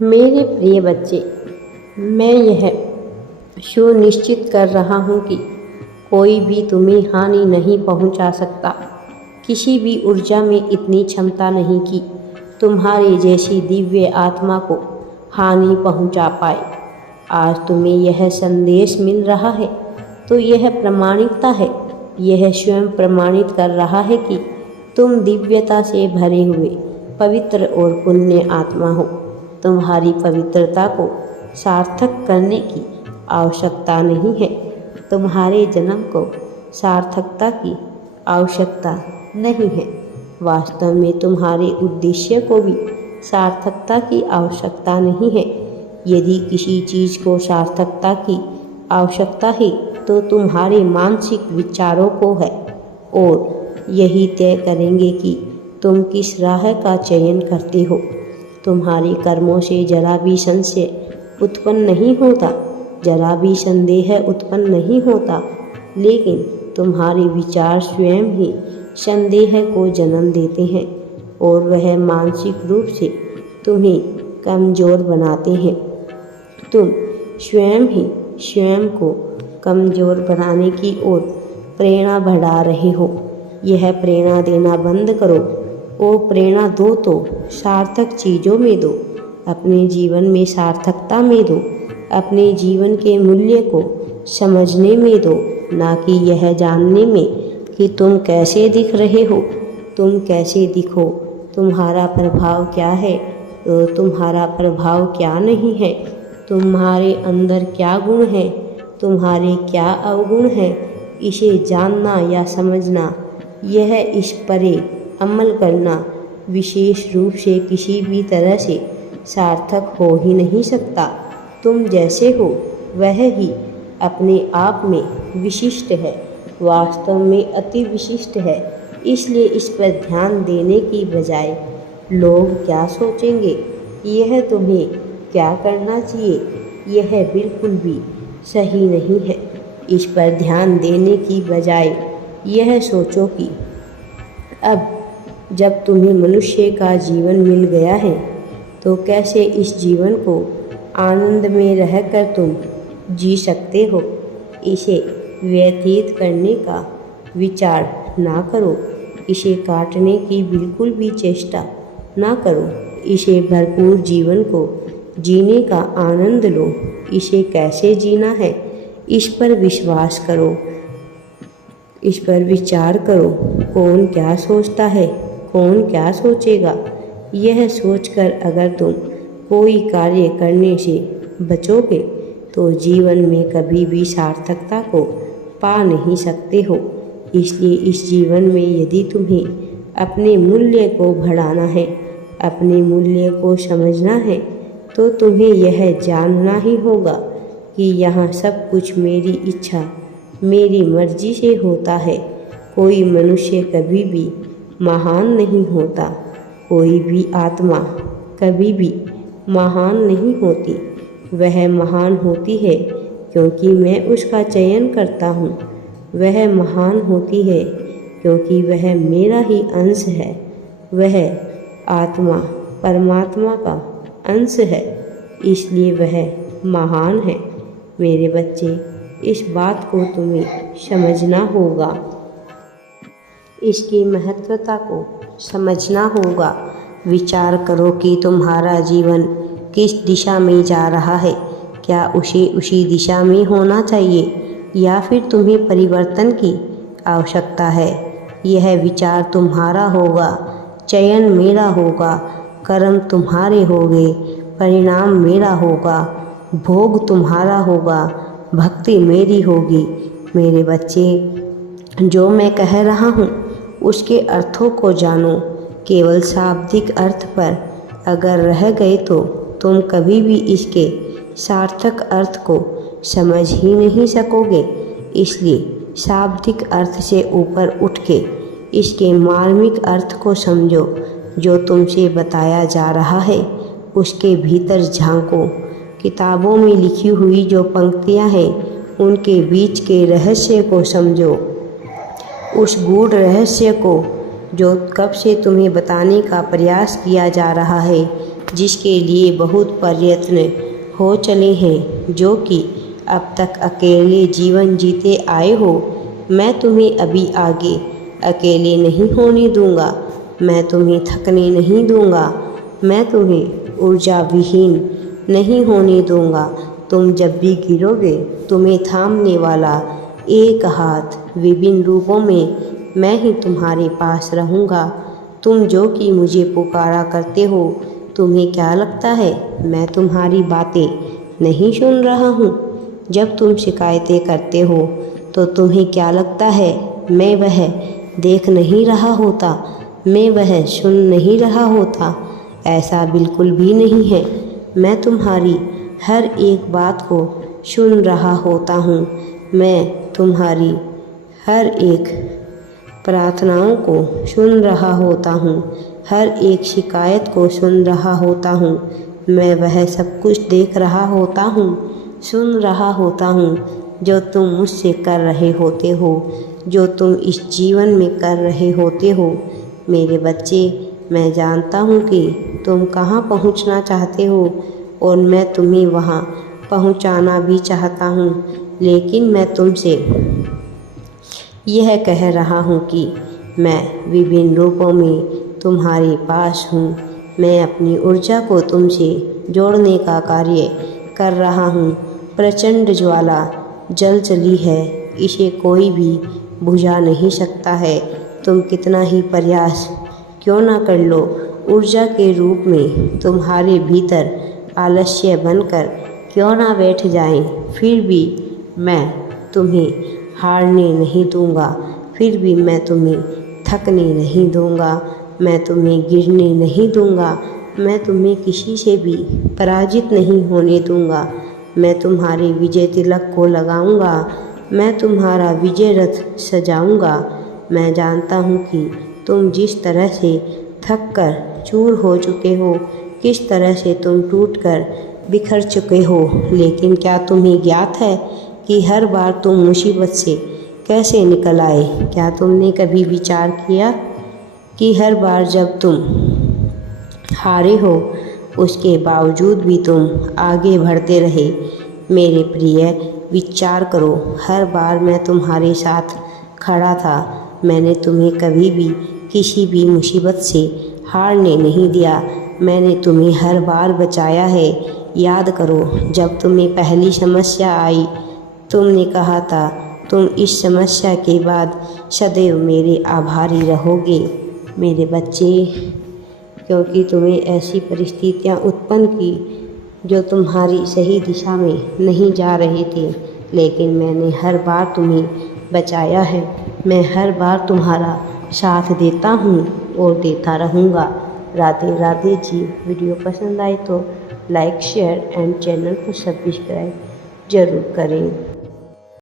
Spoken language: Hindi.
मेरे प्रिय बच्चे, मैं यह सुनिश्चित कर रहा हूँ कि कोई भी तुम्हें हानि नहीं पहुँचा सकता। किसी भी ऊर्जा में इतनी क्षमता नहीं कि तुम्हारे जैसी दिव्य आत्मा को हानि पहुँचा पाए। आज तुम्हें यह संदेश मिल रहा है तो यह प्रामाणिकता है। यह स्वयं प्रमाणित कर रहा है कि तुम दिव्यता से भरे हुए पवित्र और पुण्य आत्मा हो। तुम्हारी पवित्रता को सार्थक करने की आवश्यकता नहीं है। तुम्हारे जन्म को सार्थकता की आवश्यकता नहीं है। वास्तव में तुम्हारे उद्देश्य को भी सार्थकता की आवश्यकता नहीं है। यदि किसी चीज़ को सार्थकता की आवश्यकता है तो तुम्हारे मानसिक विचारों को है, और यही तय करेंगे कि तुम किस राह का चयन करते हो। तुम्हारे कर्मों से जरा भी संशय उत्पन्न नहीं होता, जरा भी संदेह उत्पन्न नहीं होता, लेकिन तुम्हारे विचार स्वयं ही संदेह को जन्म देते हैं और वह मानसिक रूप से तुम्हें कमज़ोर बनाते हैं। तुम स्वयं ही स्वयं को कमज़ोर बनाने की ओर प्रेरणा बढ़ा रहे हो। यह प्रेरणा देना बंद करो। वो प्रेरणा दो तो सार्थक चीज़ों में दो, अपने जीवन में सार्थकता में दो, अपने जीवन के मूल्य को समझने में दो, ना कि यह जानने में कि तुम कैसे दिख रहे हो। तुम कैसे दिखो, तुम्हारा प्रभाव क्या है, तुम्हारा प्रभाव क्या नहीं है, तुम्हारे अंदर क्या गुण है, तुम्हारे क्या अवगुण है, इसे जानना या समझना, यह इस परे अमल करना विशेष रूप से किसी भी तरह से सार्थक हो ही नहीं सकता। तुम जैसे हो वह ही अपने आप में विशिष्ट है, वास्तव में अति विशिष्ट है। इसलिए इस पर ध्यान देने की बजाय लोग क्या सोचेंगे, यह तुम्हें क्या करना चाहिए, यह बिल्कुल भी सही नहीं है। इस पर ध्यान देने की बजाय यह सोचो कि अब जब तुम्हें मनुष्य का जीवन मिल गया है तो कैसे इस जीवन को आनंद में रहकर तुम जी सकते हो। इसे व्यतीत करने का विचार ना करो, इसे काटने की बिल्कुल भी चेष्टा ना करो। इसे भरपूर जीवन को जीने का आनंद लो। इसे कैसे जीना है, इस पर विश्वास करो, इस पर विचार करो। कौन क्या सोचता है, कौन क्या सोचेगा, यह सोचकर अगर तुम कोई कार्य करने से बचोगे तो जीवन में कभी भी सार्थकता को पा नहीं सकते हो। इसलिए इस जीवन में यदि तुम्हें अपने मूल्य को बढ़ाना है, अपने मूल्य को समझना है, तो तुम्हें यह जानना ही होगा कि यहाँ सब कुछ मेरी इच्छा, मेरी मर्जी से होता है। कोई मनुष्य कभी भी महान नहीं होता, कोई भी आत्मा कभी भी महान नहीं होती। वह महान होती है क्योंकि मैं उसका चयन करता हूँ। वह महान होती है क्योंकि वह मेरा ही अंश है। वह आत्मा परमात्मा का अंश है, इसलिए वह महान है। मेरे बच्चे, इस बात को तुम्हें समझना होगा, इसकी महत्वता को समझना होगा। विचार करो कि तुम्हारा जीवन किस दिशा में जा रहा है। क्या उसे उसी दिशा में होना चाहिए या फिर तुम्हें परिवर्तन की आवश्यकता है। यह विचार तुम्हारा होगा, चयन मेरा होगा, कर्म तुम्हारे होंगे, परिणाम मेरा होगा, भोग तुम्हारा होगा, भक्ति मेरी होगी। मेरे बच्चे, जो मैं कह रहा हूँ उसके अर्थों को जानो। केवल शाब्दिक अर्थ पर अगर रह गए तो तुम कभी भी इसके सार्थक अर्थ को समझ ही नहीं सकोगे। इसलिए शाब्दिक अर्थ से ऊपर उठ के इसके मार्मिक अर्थ को समझो। जो तुमसे बताया जा रहा है उसके भीतर झांको। किताबों में लिखी हुई जो पंक्तियां हैं उनके बीच के रहस्य को समझो। उस गूढ़ रहस्य को जो कब से तुम्हें बताने का प्रयास किया जा रहा है, जिसके लिए बहुत प्रयत्न हो चले हैं, जो कि अब तक अकेले जीवन जीते आए हो। मैं तुम्हें अभी आगे अकेले नहीं होने दूंगा। मैं तुम्हें थकने नहीं दूंगा। मैं तुम्हें ऊर्जा विहीन नहीं होने दूंगा। तुम जब भी गिरोगे, तुम्हें थामने वाला एक हाथ विभिन्न रूपों में मैं ही तुम्हारे पास रहूँगा। तुम जो कि मुझे पुकारा करते हो, तुम्हें क्या लगता है मैं तुम्हारी बातें नहीं सुन रहा हूँ? जब तुम शिकायतें करते हो तो तुम्हें क्या लगता है मैं वह देख नहीं रहा होता, मैं वह सुन नहीं रहा होता? ऐसा बिल्कुल भी नहीं है। मैं तुम्हारी हर एक बात को सुन रहा होता हूँ। मैं तुम्हारी हर एक प्रार्थनाओं को सुन रहा होता हूँ, हर एक शिकायत को सुन रहा होता हूँ। मैं वह सब कुछ देख रहा होता हूँ, सुन रहा होता हूँ जो तुम मुझसे कर रहे होते हो, जो तुम इस जीवन में कर रहे होते हो। मेरे बच्चे, मैं जानता हूँ कि तुम कहाँ पहुँचना चाहते हो और मैं तुम्हें वहाँ पहुँचाना भी चाहता हूँ, लेकिन मैं तुमसे यह कह रहा हूँ कि मैं विभिन्न रूपों में तुम्हारे पास हूँ। मैं अपनी ऊर्जा को तुमसे जोड़ने का कार्य कर रहा हूँ। प्रचंड ज्वाला जल चली है, इसे कोई भी बुझा नहीं सकता है। तुम कितना ही प्रयास क्यों ना कर लो, ऊर्जा के रूप में तुम्हारे भीतर आलस्य बनकर क्यों ना बैठ जाए, फिर भी मैं तुम्हें हारने नहीं दूंगा। फिर भी मैं तुम्हें थकने नहीं दूंगा। मैं तुम्हें गिरने नहीं दूंगा। मैं तुम्हें किसी से भी पराजित नहीं होने दूंगा। मैं तुम्हारे विजय तिलक को लगाऊंगा। मैं तुम्हारा विजय रथ सजाऊंगा। मैं जानता हूँ कि तुम जिस तरह से थक कर चूर हो चुके हो, किस तरह से तुम टूटकर बिखर चुके हो, लेकिन क्या तुम्हें ज्ञात है कि हर बार तुम मुसीबत से कैसे निकल आए? क्या तुमने कभी विचार किया कि हर बार जब तुम हारे हो, उसके बावजूद भी तुम आगे बढ़ते रहे? मेरे प्रिय, विचार करो, हर बार मैं तुम्हारे साथ खड़ा था। मैंने तुम्हें कभी भी किसी भी मुसीबत से हारने नहीं दिया। मैंने तुम्हें हर बार बचाया है। याद करो, जब तुम्हें पहली समस्या आई, तुमने कहा था तुम इस समस्या के बाद सदैव मेरे आभारी रहोगे। मेरे बच्चे, क्योंकि तुम्हें ऐसी परिस्थितियाँ उत्पन्न की जो तुम्हारी सही दिशा में नहीं जा रहे थे, लेकिन मैंने हर बार तुम्हें बचाया है। मैं हर बार तुम्हारा साथ देता हूँ और देता रहूँगा। राधे राधे जी। वीडियो पसंद आए तो लाइक, शेयर एंड चैनल को सब्सक्राइब ज़रूर करें।